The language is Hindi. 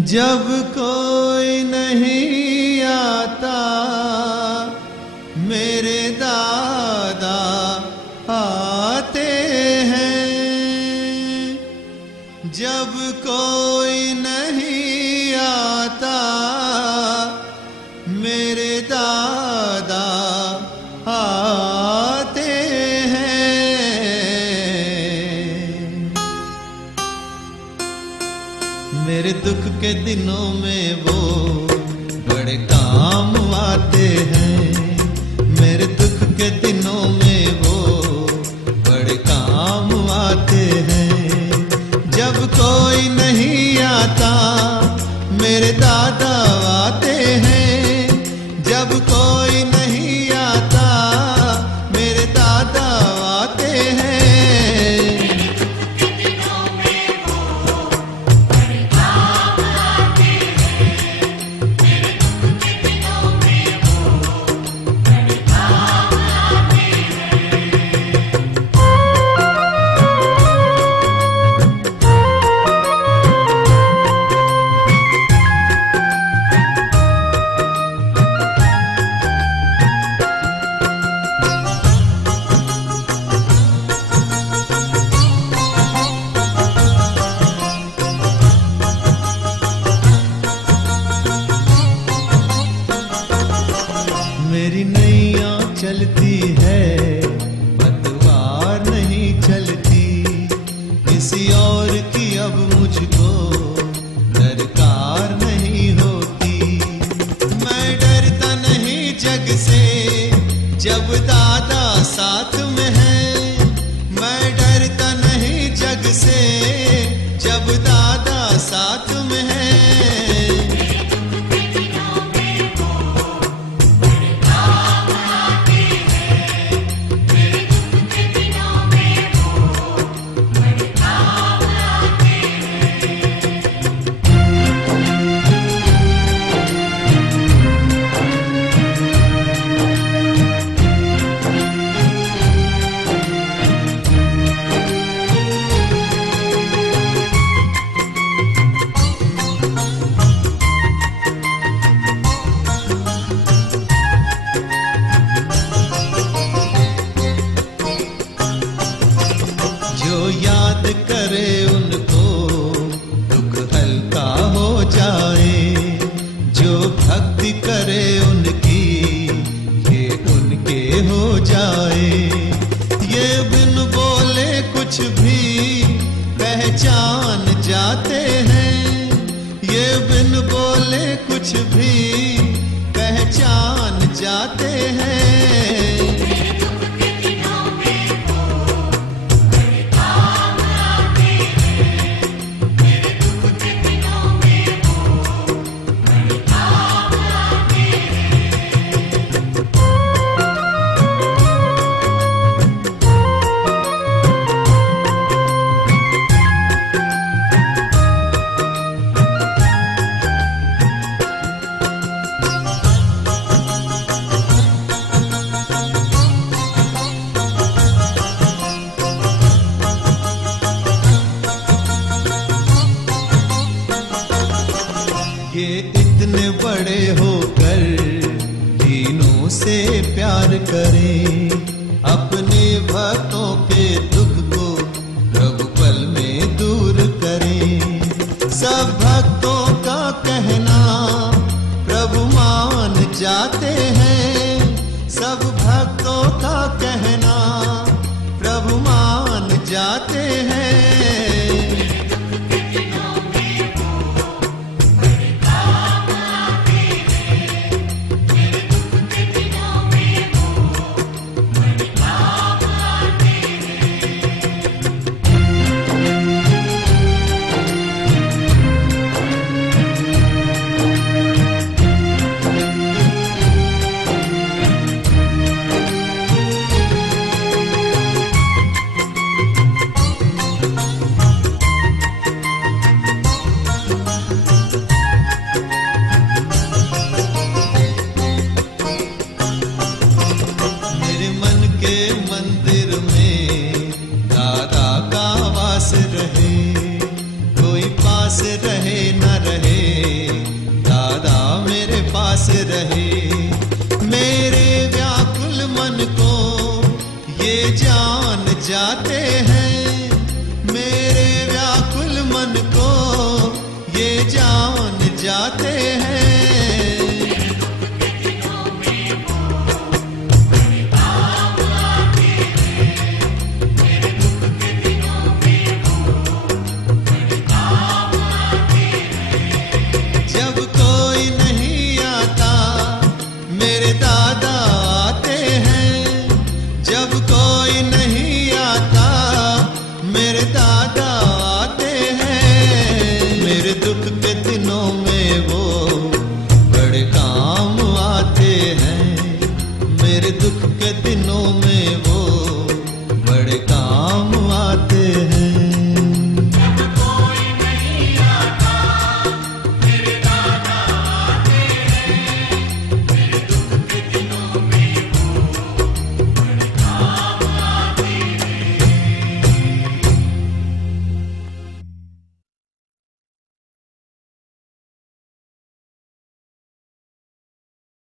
जब कोई नहीं आता मेरे दादा आते हैं। जब कोई नहीं आता मेरे दादा आते हैं। मेरे दुख के दिनों में वो बड़े काम आते हैं। मेरे दुख के दिनों में वो बड़े काम आते हैं। जब कोई नहीं आता मेरे दादा आते हैं। जब कोई नहीं आता मेरे दादा आते हैं। मेरी नैया चलती है पतवार नहीं चलती। किसी और की अब मुझको दरकार नहीं होती। मैं डरता नहीं जग से जब दादा साथ में है। मैं डरता नहीं जग से जब दादा साथ में है। जो याद करे उनको दुख हल्का हो जाए। जो भक्ति करे उनकी ये उनके हो जाए। ये बिन बोले कुछ भी पहचान जाते हैं। ये बिन बोले कुछ भी पहचान जाते हैं। ये इतने बड़े होकर दीनों से प्यार करें। अपने भक्तों के दुख को प्रभु पल में दूर करें। सब भक्तों का कहना प्रभु मान जाते हैं। सब भक्तों का कहना प्रभु मान जाते हैं। जाते